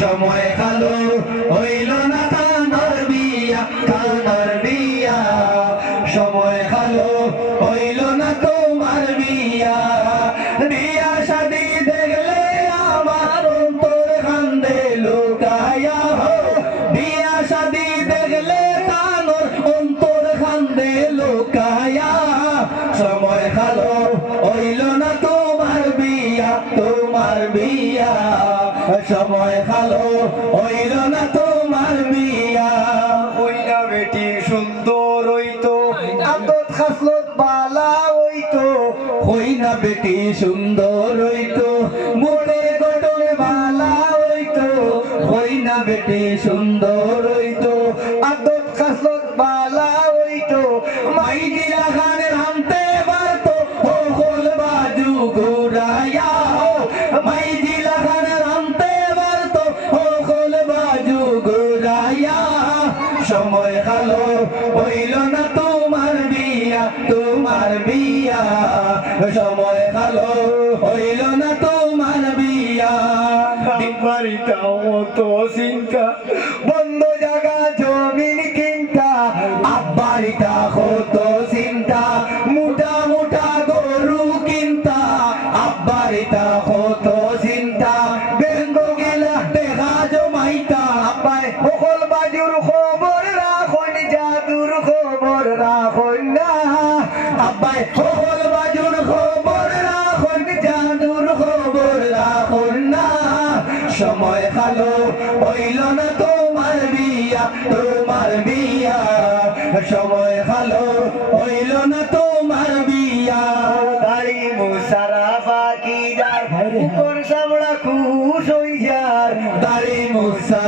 সময় কালো হইল না কানার বিয়া কানার সময় কালো হইল বিয়া সময় খালো হইল না তোমার বিয়া। কইনা বেটি সুন্দর হইতো। আদত খাসলত বালা হইতো। হই না বেটি সুন্দর হইতো। মোটের গঠন বালা হইতো। হই না বেটি সুন্দর হইতো। আদত খাসলত বালা হইল না তোমার বিয়া তোমার বিয়া। সময় হইল না তোমার বিয়া। বাড়িটাও মতো চিন্তা বন্ধ জায়গা জমিন কিনতা আব্বারিটা কত চিন্তা। মোটা মোটা গরু কিনতা আব্বারিটা কত সময় খালো হইল না তোমার বিয়া তোমার বিয়া সময় খালো হইল না তোমার বিয়া দাড়ি মুসারা ফাঁকি যায় উপর সামড়া খুশ হই যার দাড়ি মুসারা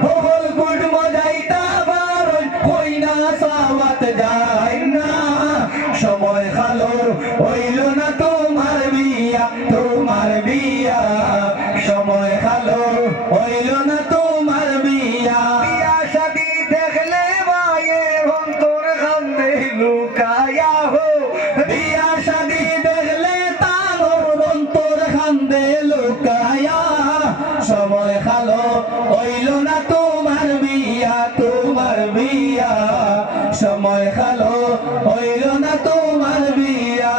হল গুড মজাইতা বারণ কই না সাওয়াত যায় না সময় খালো হইল না খালো হইল না তোমার বিয়া তোমার বিয়া। সময় খালো হইল না তোমার বিয়া।